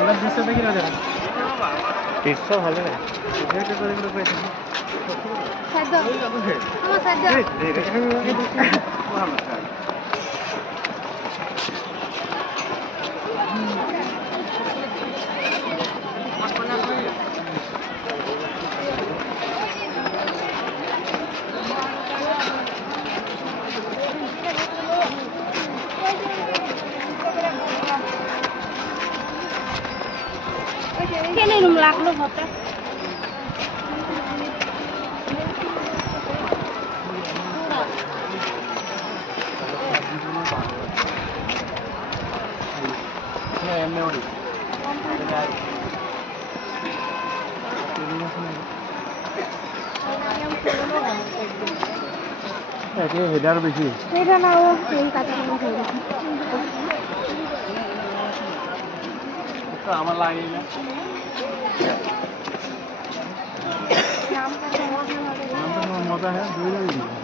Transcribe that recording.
ওটা 200 টাকা কিলো দেন 300 ভালো না এটা করে করে পেয়েছেন সাইড আমার সাইড কেন এরকম লাগলো হঠাৎ হেডার বেশি এটা না ও এই কাঁচা আমার লাগে না নাম মজা হ্যাঁ দুই